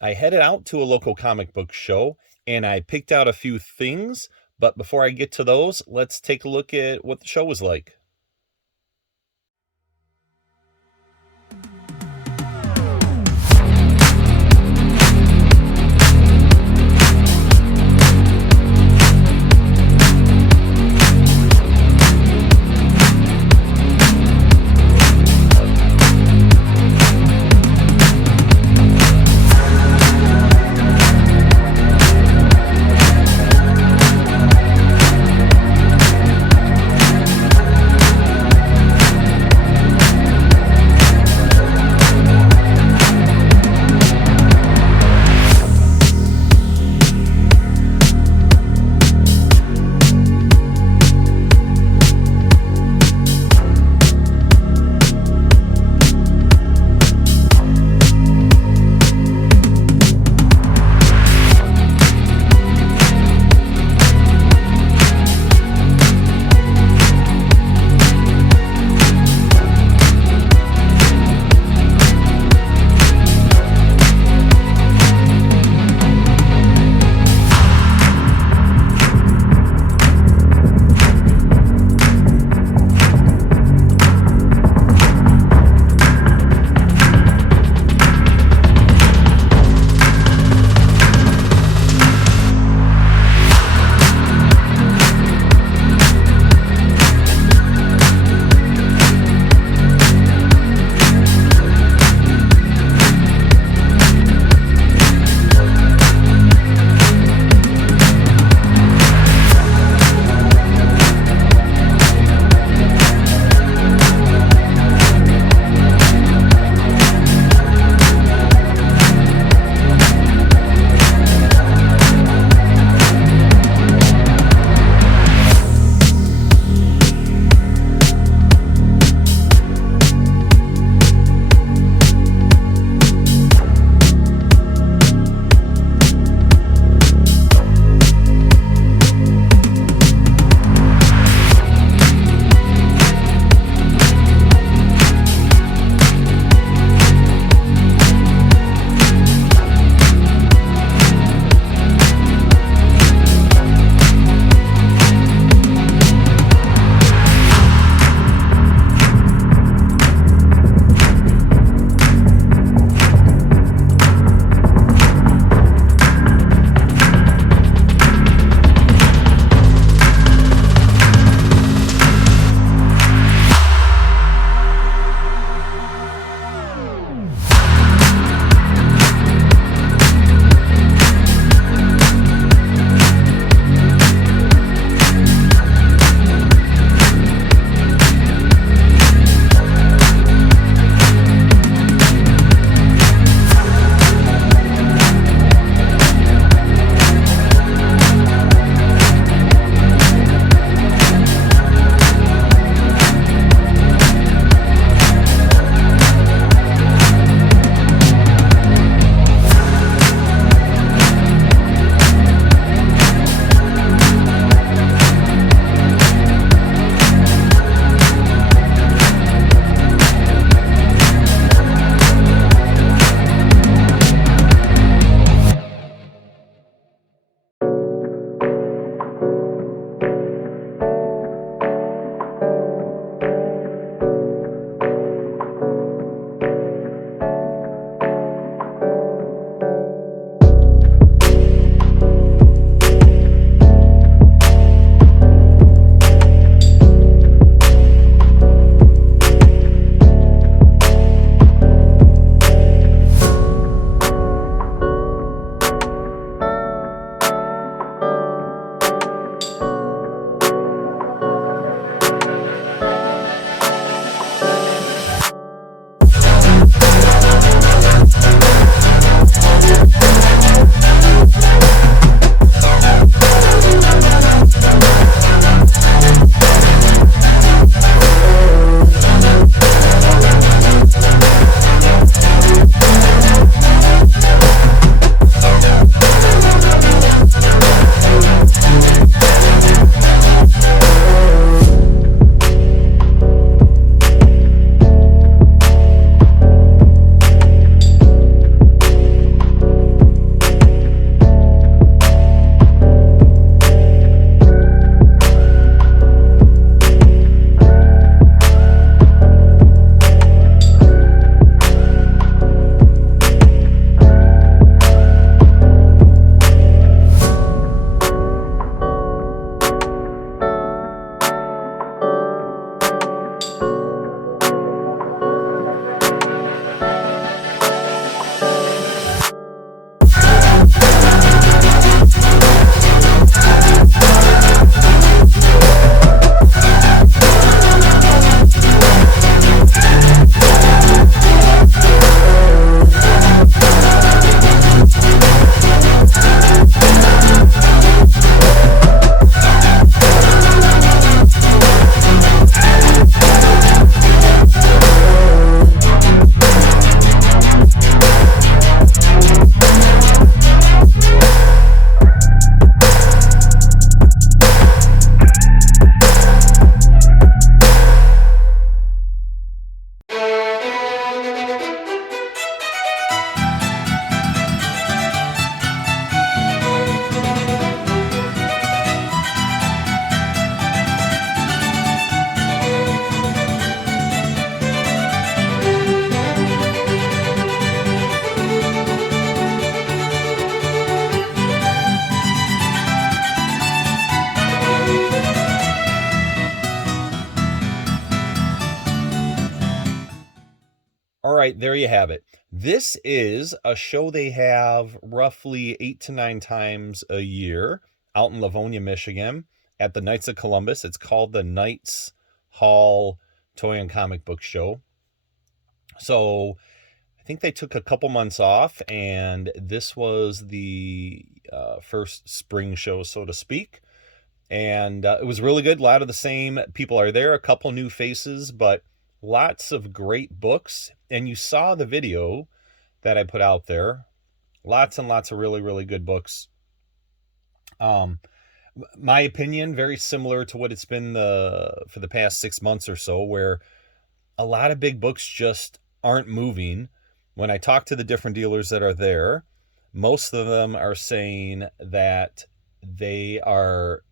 I headed out to a local comic book show and I picked out a few things, but before I get to those, let's take a look at what the show was like. right, there you have it. This is a show they have roughly 8 to 9 times a year out in Livonia, Michigan at the Knights of Columbus. It's called the Knights Hall Toy and Comic Book Show. So I think they took a couple months off, and this was the first spring show, so to speak. And it was really good. A lot of the same people are there, a couple new faces, but lots of great books. And you saw the video that I put out there. Lots and lots of really, really good books. My opinion, very similar to what it's been for the past 6 months or so, where a lot of big books just aren't moving. When I talk to the different dealers that are there, most of them are saying that they are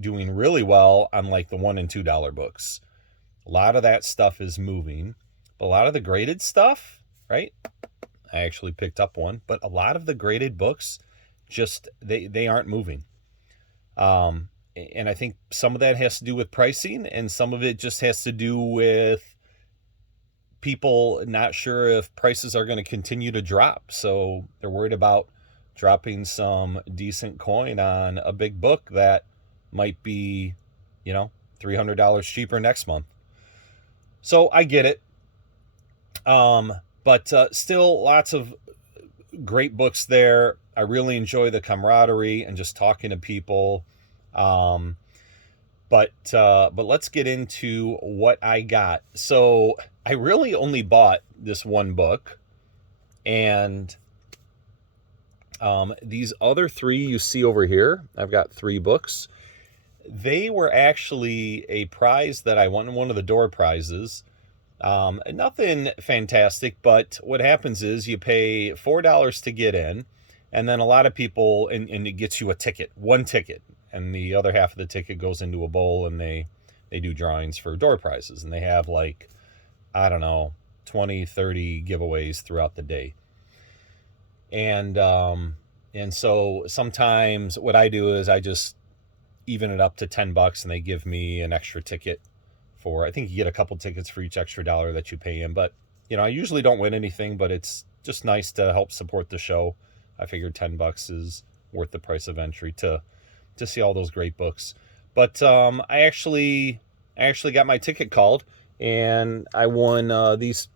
doing really well on like the $1 and $2 books. A lot of that stuff is moving, but a lot of the graded stuff, right? I actually picked up one, but a lot of the graded books just they aren't moving. And I think some of that has to do with pricing, and some of it just has to do with people not sure if prices are going to continue to drop. So they're worried about dropping some decent coin on a big book that might be, $300 cheaper next month. So I get it. But still lots of great books there. I really enjoy the camaraderie and just talking to people. But let's get into what I got. So I really only bought this one book, and these other 3 you see over here, I've got 3 books. They were actually a prize that I won, one of the door prizes. Nothing fantastic, but what happens is you pay $4 to get in, and then a lot of people, and it gets you a ticket, one ticket, and the other half of the ticket goes into a bowl, and they do drawings for door prizes, and they have 20, 30 giveaways throughout the day. And so sometimes what I do is I just even it up to $10, and they give me an extra ticket I think you get a couple tickets for each extra $1 that you pay in. But, I usually don't win anything, but it's just nice to help support the show. I figured $10 is worth the price of entry to see all those great books. But I actually got my ticket called, and I won these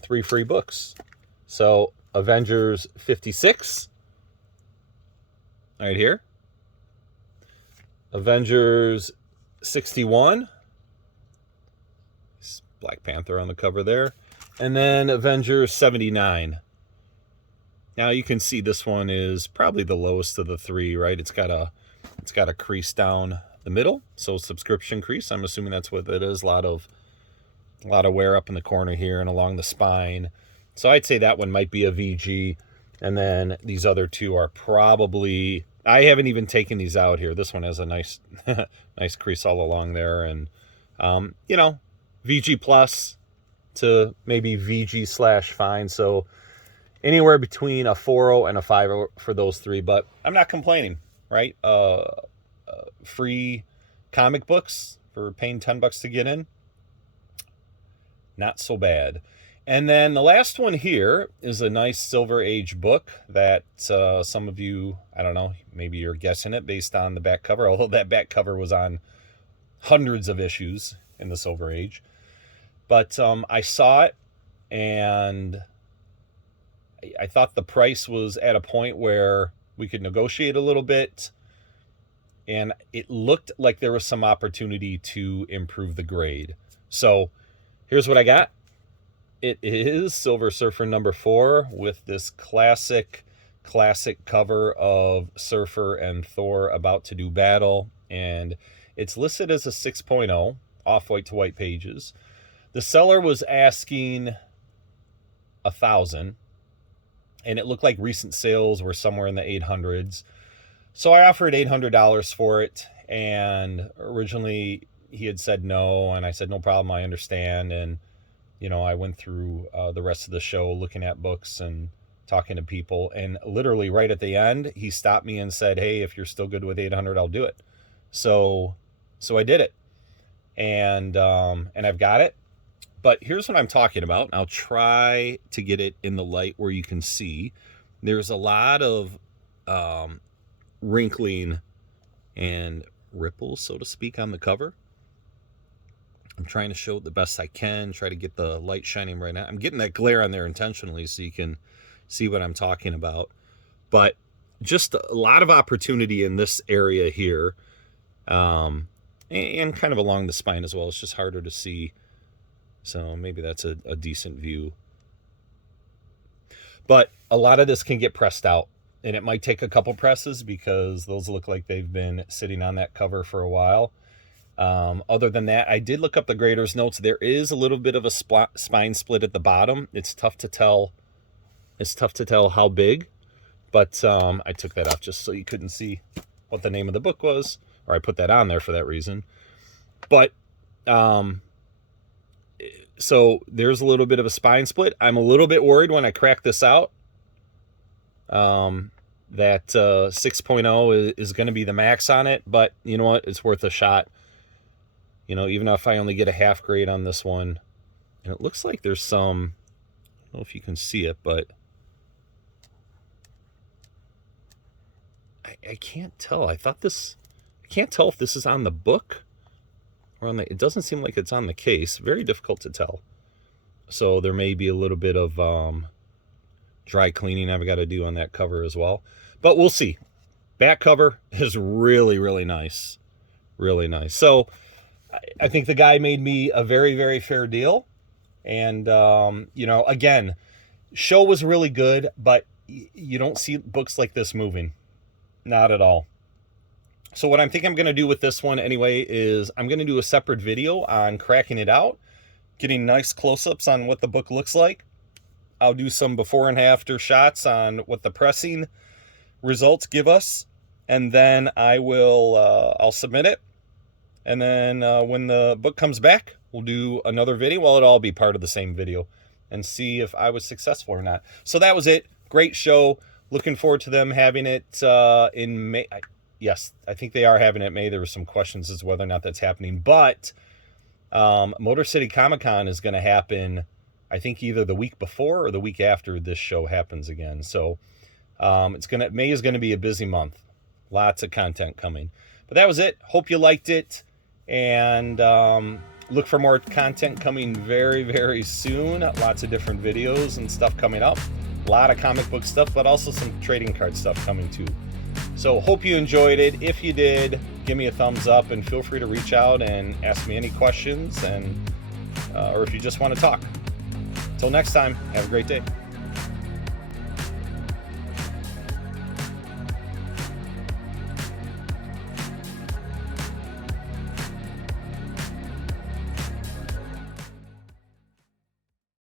3 free books. So Avengers 56, right here. Avengers 61, Black Panther on the cover there, and then Avengers 79. Now you can see this one is probably the lowest of the 3, right? It's got a crease down the middle, so subscription crease. I'm assuming that's what it is. A lot of wear up in the corner here and along the spine. So I'd say that one might be a VG, and then these other 2 are probably. I haven't even taken these out here. This one has a nice nice crease all along there, and VG plus to maybe VG / fine. So anywhere between a 4.0 and a 5.0 for those 3, but I'm not complaining, right? Free comic books for paying $10 to get in, not so bad. And then the last one here is a nice Silver Age book that some of you, I don't know, maybe you're guessing it based on the back cover, although that back cover was on hundreds of issues in the Silver Age. But I saw it, and I thought the price was at a point where we could negotiate a little bit, and it looked like there was some opportunity to improve the grade. So here's what I got. It is Silver Surfer number 4 with this classic cover of Surfer and Thor about to do battle, and it's listed as a 6.0, off-white to white pages. The seller was asking $1,000, and it looked like recent sales were somewhere in the 800s. So I offered $800 for it, and originally he had said no, and I said, no problem, I understand. And I went through the rest of the show looking at books and talking to people, and literally right at the end, he stopped me and said, hey, if you're still good with $800, I'll do it. So I did it, and I've got it. But here's what I'm talking about. I'll try to get it in the light where you can see. There's a lot of wrinkling and ripples, so to speak, on the cover. I'm trying to show it the best I can, try to get the light shining right now. I'm getting that glare on there intentionally so you can see what I'm talking about. But just a lot of opportunity in this area here, and kind of along the spine as well. It's just harder to see, so maybe that's a decent view. But a lot of this can get pressed out, and it might take a couple presses because those look like they've been sitting on that cover for a while. Other than that, I did look up the grader's notes. There is a little bit of a spine split at the bottom. It's tough to tell. It's tough to tell how big, but I took that off just so you couldn't see what the name of the book was, or I put that on there for that reason. But so there's a little bit of a spine split. I'm a little bit worried when I crack this out that 6.0 is going to be the max on it, but you know what? It's worth a shot. You know, even if I only get a half grade on this one, and it looks like there's some, I don't know if you can see it, but I can't tell. I can't tell if this is on the book or on the, it doesn't seem like it's on the case. Very difficult to tell. So there may be a little bit of dry cleaning I've got to do on that cover as well. But we'll see. Back cover is really, really nice. Really nice. So I think the guy made me a very, very fair deal. And, you know, again, show was really good, but you don't see books like this moving. Not at all. So what I'm thinking I'm going to do with this one anyway is I'm going to do a separate video on cracking it out, getting nice close-ups on what the book looks like. I'll do some before and after shots on what the pressing results give us. And then I will, I'll submit it. And then when the book comes back, we'll do another video. Well, it'll all be part of the same video and see if I was successful or not. So that was it. Great show. Looking forward to them having it in May. Yes, I think they are having it in May. There were some questions as to whether or not that's happening. But Motor City Comic Con is going to happen, I think, either the week before or the week after this show happens again. So May is going to be a busy month. Lots of content coming. But that was it. Hope you liked it. And look for more content coming very, very soon. Lots of different videos and stuff coming up. A lot of comic book stuff, but also some trading card stuff coming too. So hope you enjoyed it. If you did, give me a thumbs up and feel free to reach out and ask me any questions, and or if you just want to talk. Until next time, have a great day.